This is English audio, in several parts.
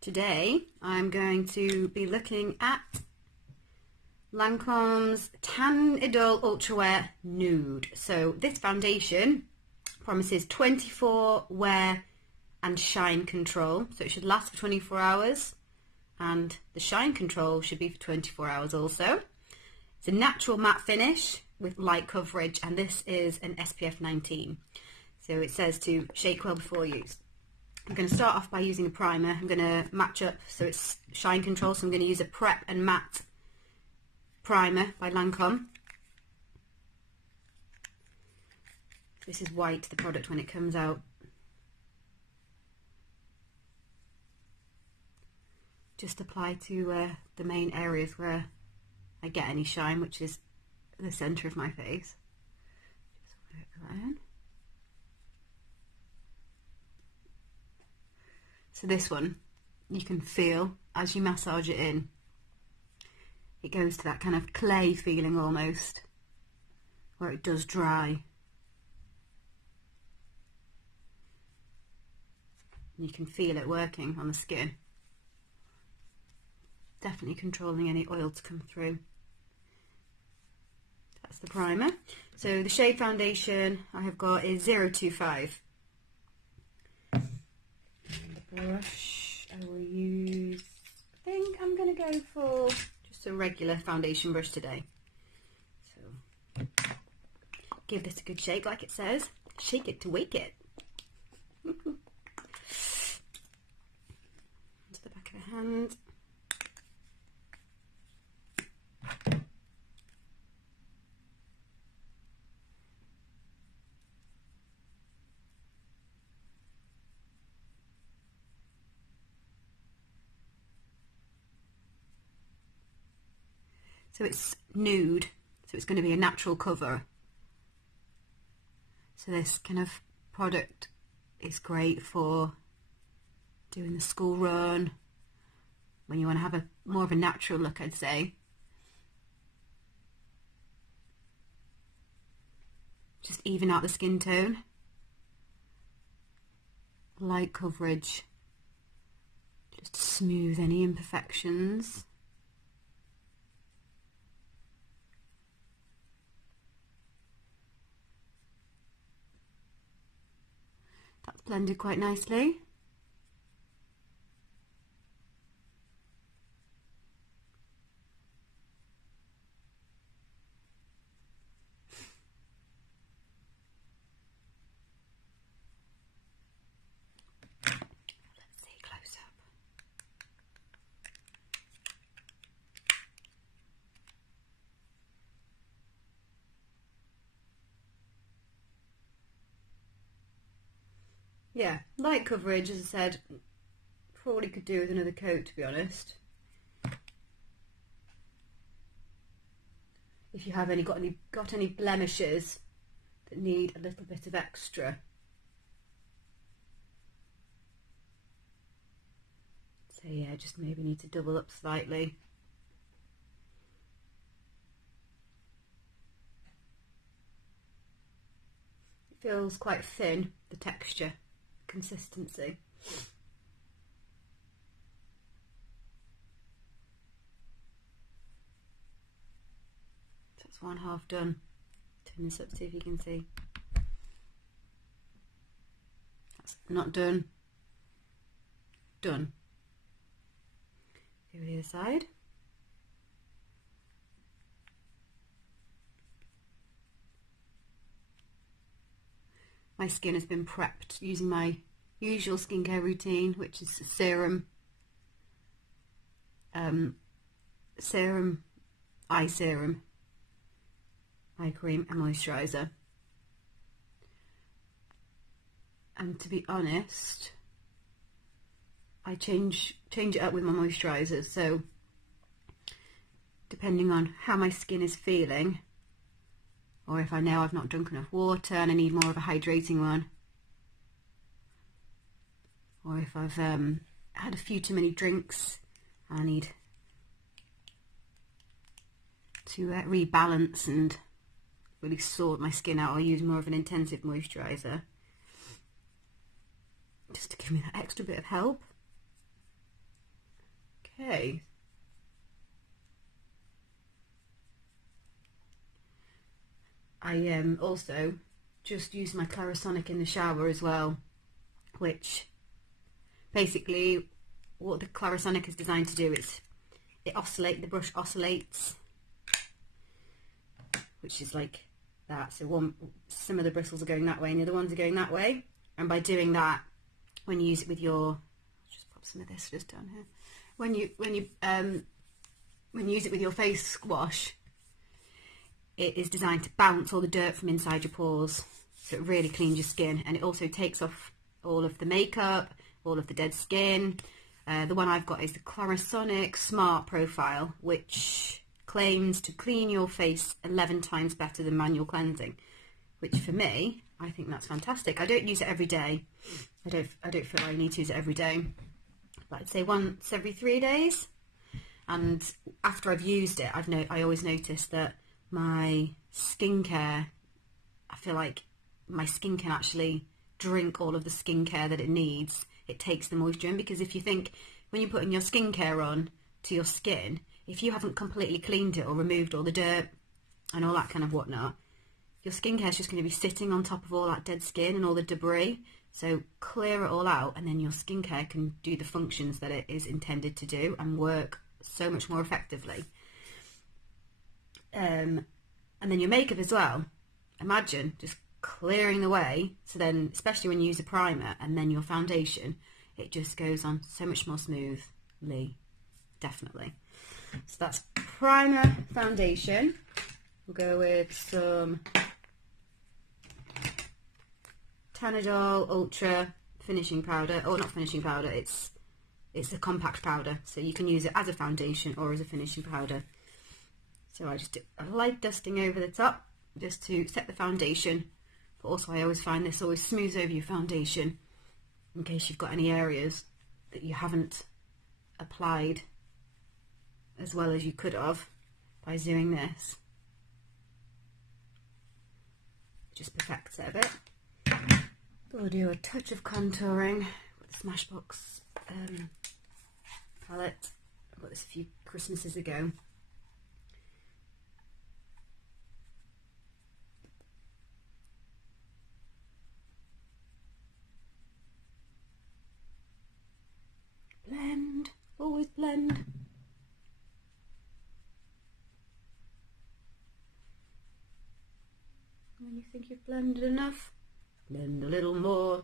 Today I'm going to be looking at Lancôme's Teint Idole Ultra Wear Nude. So this foundation promises 24 wear and shine control, so it should last for 24 hours, and the shine control should be for 24 hours also. It's a natural matte finish with light coverage, and this is an SPF 19. So it says to shake well before use. I'm going to start off by using a primer. I'm going to match up so it's shine control, so I'm going to use a Prep and Matte primer by Lancôme. This is white, the product, when it comes out. Just apply to the main areas where I get any shine, which is the centre of my face. Just work that in. So this one, you can feel as you massage it in, it goes to that kind of clay feeling almost, where it does dry. You can feel it working on the skin. Definitely controlling any oil to come through. That's the primer. So the shade foundation I have got is 025. Brush I will use, I think I'm going to go for just a regular foundation brush today. So give this a good shake, like it says, shake it to wake it. To the back of the hand. So it's nude, so it's going to be a natural cover. So this kind of product is great for doing the school run, when you want to have a more of a natural look, I'd say. Just even out the skin tone. Light coverage, just to smooth any imperfections. That's blended quite nicely. Let's see close up. Yeah, light coverage, as I said, probably could do with another coat, to be honest. If you have got any blemishes that need a little bit of extra. So yeah, just maybe need to double up slightly. It feels quite thin, the texture. Consistency. That's one half done. Turn this up, see if you can see. That's not done. Done. Go to the other side. My skin has been prepped using my usual skincare routine, which is serum, eye serum, eye cream and moisturiser. And to be honest, I change it up with my moisturisers, so depending on how my skin is feeling, or if I know I've not drunk enough water and I need more of a hydrating one, or if I've had a few too many drinks and I need to rebalance and really sort my skin out, I'll use more of an intensive moisturiser just to give me that extra bit of help. Okay. I also just use my Clarisonic in the shower as well, which basically what the Clarisonic is designed to do is the brush oscillates, which is like that. So some of the bristles are going that way and the other ones are going that way. And by doing that, when you use it with your, just pop some of this just down here. When you use it with your face wash, it is designed to bounce all the dirt from inside your pores. So it really cleans your skin, and it also takes off all of the makeup, all of the dead skin. The one I've got is the Clarisonic Smart Profile, which claims to clean your face 11 times better than manual cleansing, which for me, I think that's fantastic. I don't use it every day. I don't feel I need to use it every day, but I'd say once every 3 days. And after I've used it, I always notice that my skincare, I feel like my skin can actually drink all of the skincare that it needs. It takes the moisture in, because if you think, when you're putting your skincare on to your skin, if you haven't completely cleaned it or removed all the dirt and all that kind of whatnot, your skincare is just going to be sitting on top of all that dead skin and all the debris. So clear it all out, and then your skincare can do the functions that it is intended to do and work so much more effectively. And then your makeup as well. Imagine just clearing the way. So then, especially when you use a primer and then your foundation, it just goes on so much more smoothly. Definitely. So that's primer, foundation. We'll go with some Idole Ultra finishing powder, or not finishing powder, it's a compact powder, so you can use it as a foundation or as a finishing powder. So I just do a light dusting over the top just to set the foundation, but also I always find this always smooths over your foundation in case you've got any areas that you haven't applied as well as you could have by doing this. It just perfects it a bit. We'll do a touch of contouring with the Smashbox palette. I got this a few Christmases ago. Blend, always blend. When you think you've blended enough, blend a little more.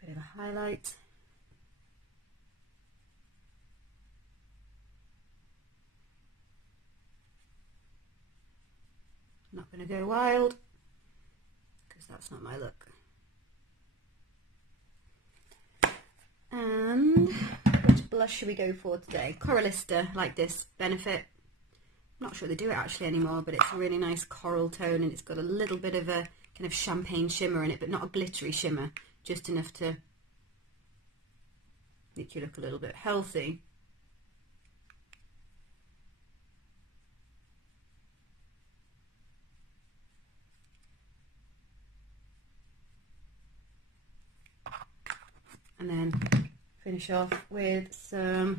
Bit of a highlight. I'm not going to go wild because that's not my look. And which blush should we go for today? Coralista, like this, Benefit. I'm not sure they do it actually anymore, but it's a really nice coral tone, and it's got a little bit of a kind of champagne shimmer in it, but not a glittery shimmer, just enough to make you look a little bit healthy. And then finish off with some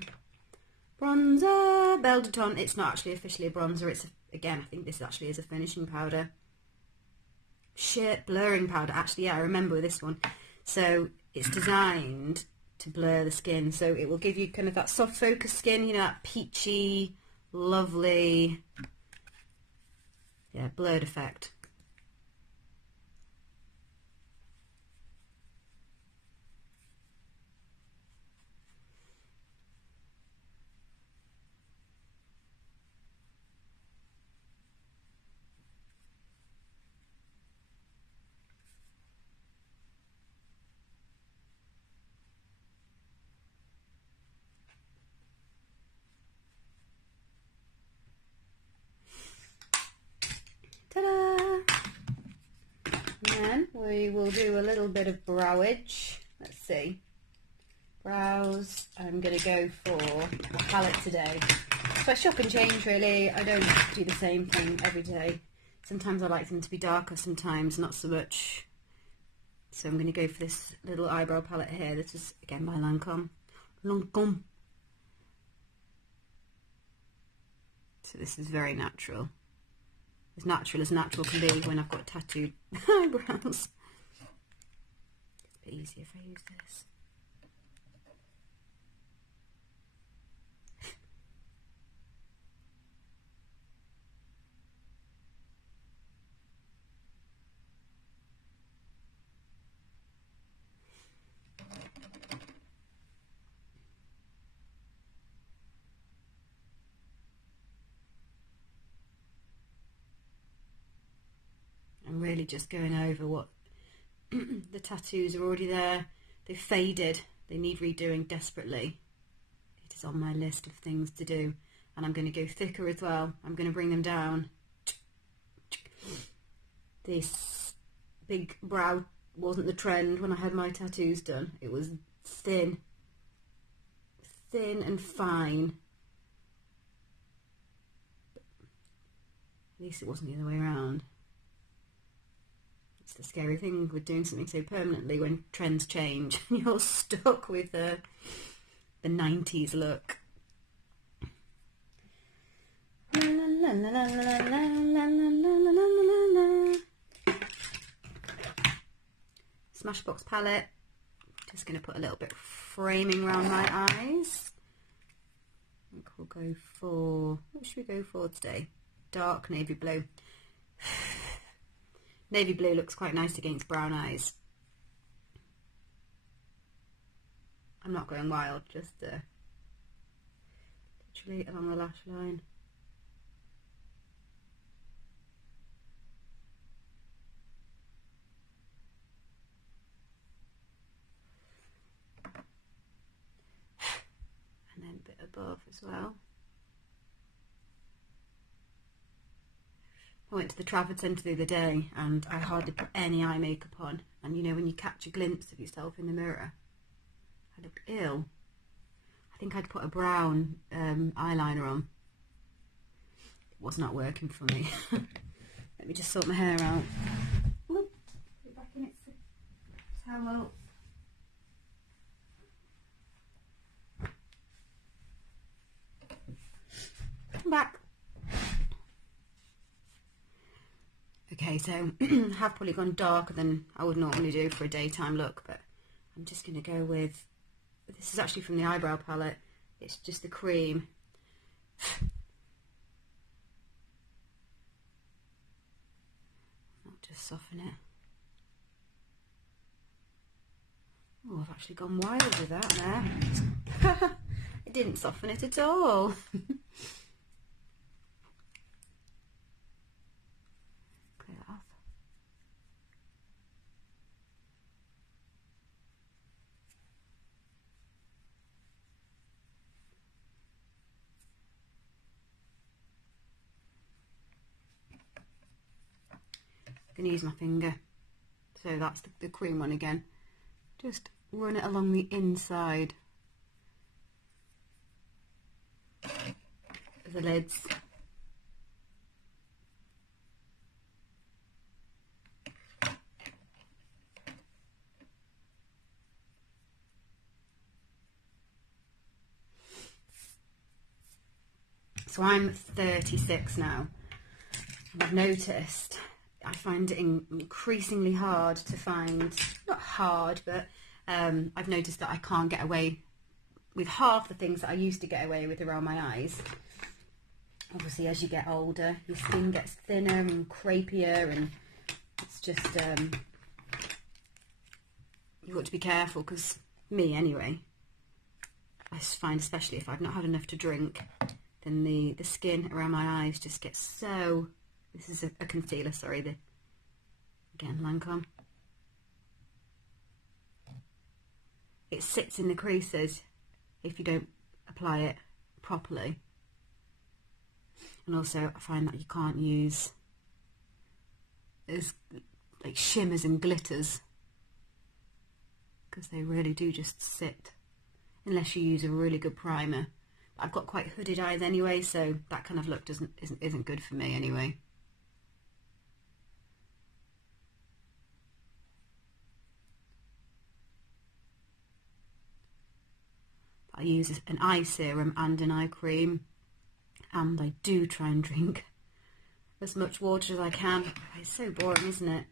bronzer, Belle de Ton. It's not actually officially a bronzer, it's again, I think this actually is a finishing powder. Sheer blurring powder, actually, yeah, I remember this one. So it's designed to blur the skin, so it will give you kind of that soft focus skin, you know, that peachy, lovely, yeah, blurred effect. Ta-da! And then we will do a little bit of browage. Let's see. Brows, I'm going to go for a palette today. So I shop and change really. I don't do the same thing every day. Sometimes I like them to be darker, sometimes not so much. So I'm going to go for this little eyebrow palette here. This is again by Lancôme. Lancôme. So this is very natural. As natural can be when I've got tattooed eyebrows. It's a bit easier if I use this. I'm really just going over what the tattoos are already there. They've faded. They need redoing desperately. It is on my list of things to do. And I'm going to go thicker as well. I'm going to bring them down. This big brow wasn't the trend when I had my tattoos done. It was thin and fine. At least it wasn't the other way around. It's the scary thing with doing something so permanently when trends change. You're stuck with the 90s look. Smashbox palette. Just going to put a little bit of framing around my eyes. I think we'll go for, what should we go for today? Dark navy blue. Navy blue looks quite nice against brown eyes. I'm not going wild, just literally along the lash line. And then a bit above as well. I went to the Trafford Centre the other day and I hardly put any eye makeup on. And you know when you catch a glimpse of yourself in the mirror, I looked ill. I think I'd put a brown eyeliner on. It was not working for me. Let me just sort my hair out. Oop, put it back in its towel. Come back. Okay, so have probably gone darker than I would normally do for a daytime look, but I'm just going to go with, this is actually from the eyebrow palette, it's just the cream. I'll just soften it. Oh, I've actually gone wild with that there. It didn't soften it at all. I'm going to use my finger, so that's the cream one again. Just run it along the inside of the lids. So I'm 36 now, and I've noticed I find it increasingly hard to find, not hard, but I've noticed that I can't get away with half the things that I used to get away with around my eyes. Obviously, as you get older, your skin gets thinner and crepier, and it's just, you've got to be careful, because me anyway, I find, especially if I've not had enough to drink, then the skin around my eyes just gets so... This is a concealer, sorry, again, Lancôme. It sits in the creases if you don't apply it properly. And also, I find that you can't use as like shimmers and glitters, because they really do just sit, unless you use a really good primer. I've got quite hooded eyes anyway, so that kind of look isn't good for me anyway. I use an eye serum and an eye cream, and I do try and drink as much water as I can. It's so boring, isn't it?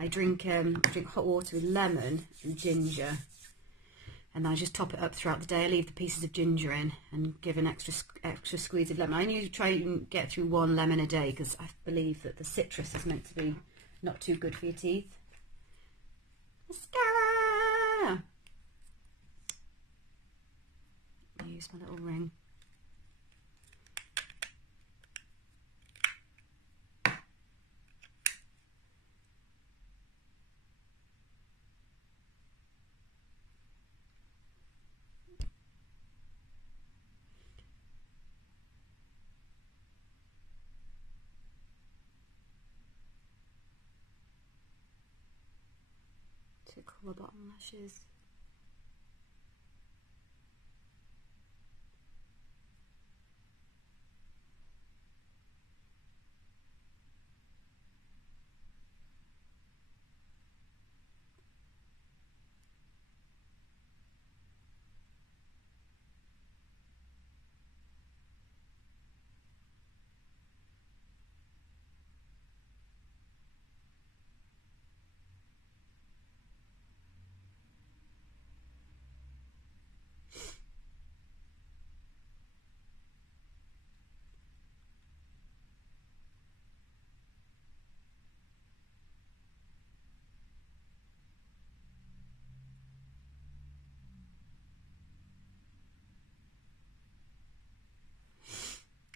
I drink hot water with lemon and ginger, and I just top it up throughout the day. I leave the pieces of ginger in and give an extra squeeze of lemon. I usually try and get through 1 lemon a day because I believe that the citrus is meant to be not too good for your teeth. Mascara! Use my little ring. To colour bottom lashes.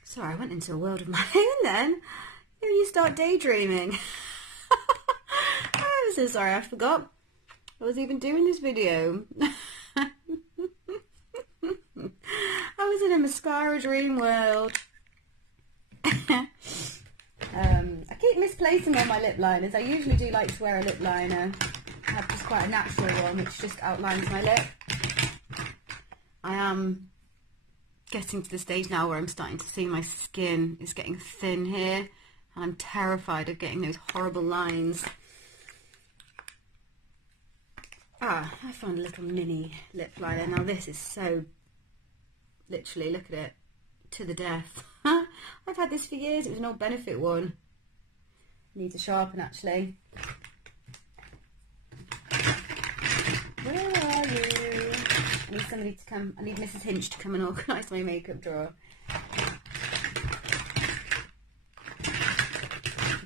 Sorry, I went into a world of my own then. You start daydreaming. I'm so sorry, I forgot I was even doing this video. I was in a mascara dream world. I keep misplacing all my lip liners. I usually do like to wear a lip liner. I have just quite a natural one which just outlines my lip. I am getting to the stage now where I'm starting to see my skin is getting thin here, and I'm terrified of getting those horrible lines. I found a little mini lip liner. Now this is so, literally, look at it, to the death. I've had this for years. It was an old Benefit one. Need to sharpen actually. Where are you? I need somebody to come. I need Mrs. Hinch to come and organise my makeup drawer. I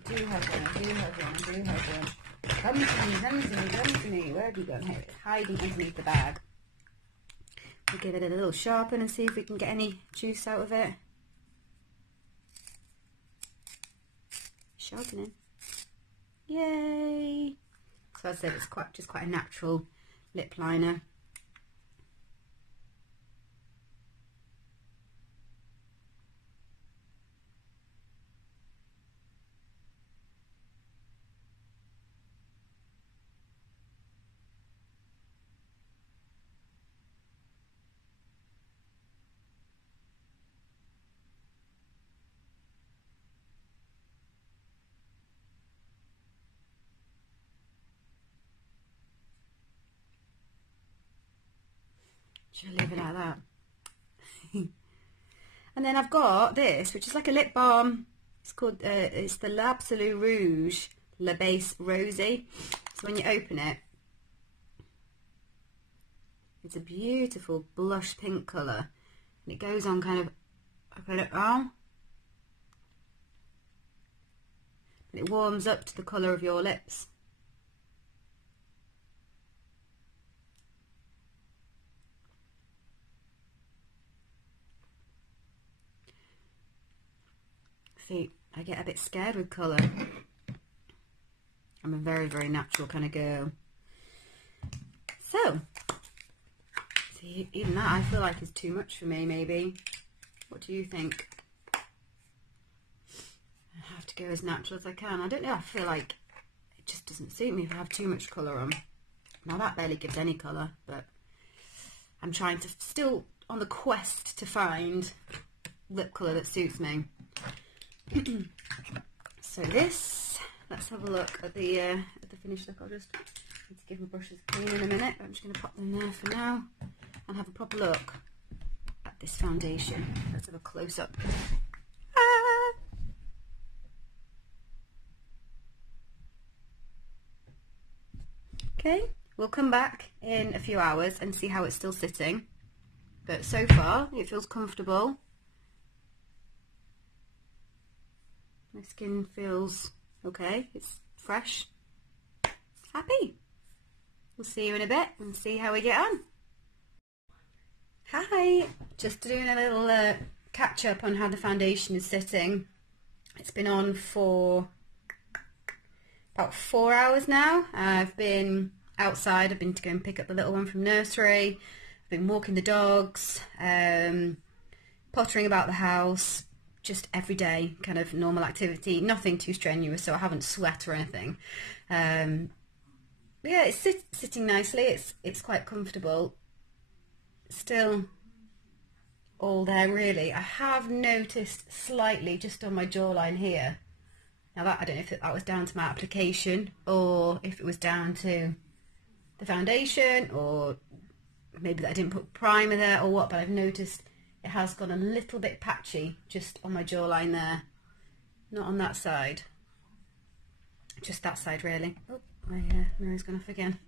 do have one. I do have one. I do have one. Come to me, come to me, come to me. Where have you gone? Here, it's hiding underneath the bag. We'll give it a little sharpen and see if we can get any juice out of it. Sharpening. Yay! So I said it's just quite a natural lip liner. Should I leave it like that? And then I've got this, which is like a lip balm. It's called, it's the L'Absolu Rouge La Base Rosy. So when you open it, it's a beautiful blush pink colour. And it goes on kind of like a lip balm. And it warms up to the colour of your lips. See, I get a bit scared with colour. I'm a very, very natural kind of girl. So, see, even that I feel like is too much for me, maybe. What do you think? I have to go as natural as I can. I don't know, I feel like it just doesn't suit me if I have too much colour on. Now that barely gives any colour, but I'm trying to, still on the quest to find lip colour that suits me. So this, let's have a look at the finished look. I'll just need to give my brushes a clean in a minute. I'm just going to pop them there for now and have a proper look. this foundation. Let's have a close up. Ah. Okay, we'll come back in a few hours and see how it's still sitting. But so far, it feels comfortable. My skin feels okay. It's fresh. Happy. We'll see you in a bit and see how we get on. Hi, just doing a little catch up on how the foundation is sitting. It's been on for about 4 hours now. I've been outside. I've been to go and pick up the little one from nursery. I've been walking the dogs, pottering about the house, just every day, kind of normal activity. Nothing too strenuous, so I haven't sweat or anything. Yeah, it's sitting nicely. It's quite comfortable. Still all there really. I have noticed slightly just on my jawline here. Now that, I don't know if that was down to my application or if it was down to the foundation or maybe that I didn't put primer there or what, but I've noticed it has gone a little bit patchy just on my jawline there. Not on that side. Just that side really. Oh, my mirror's gone off again.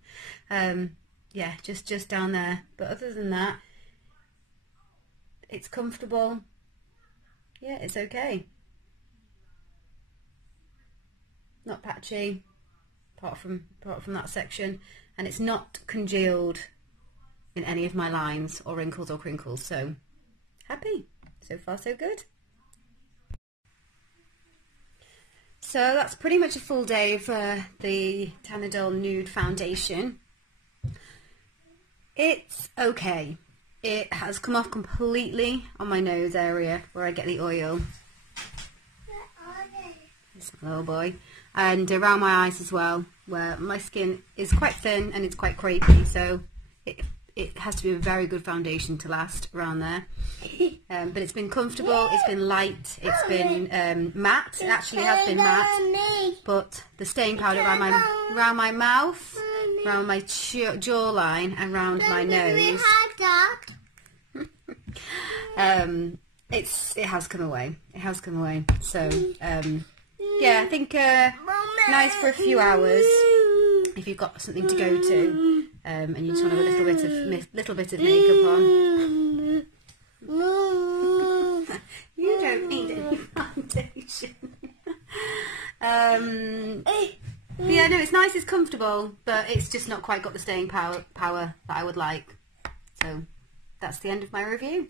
Yeah, just down there. But other than that, it's comfortable. Yeah, it's okay. Not patchy, apart from that section, and it's not congealed in any of my lines or wrinkles or crinkles. So happy. So far, so good. So that's pretty much a full day of the Idole Nude foundation. It's okay. It has come off completely on my nose area where I get the oil. It's my little boy. And around my eyes as well, where my skin is quite thin and it's quite crepey, so it has to be a very good foundation to last around there. But it's been comfortable, it's been light, it's been matte. It actually has been matte, but the staying powder around my mouth, around my jawline and around my nose, it has come away. It has come away. So yeah, I think nice for a few hours if you've got something to go to and you just want to have a little bit of makeup on. You don't need any foundation. But yeah, no, it's nice, it's comfortable, but it's just not quite got the staying power that I would like. So that's the end of my review.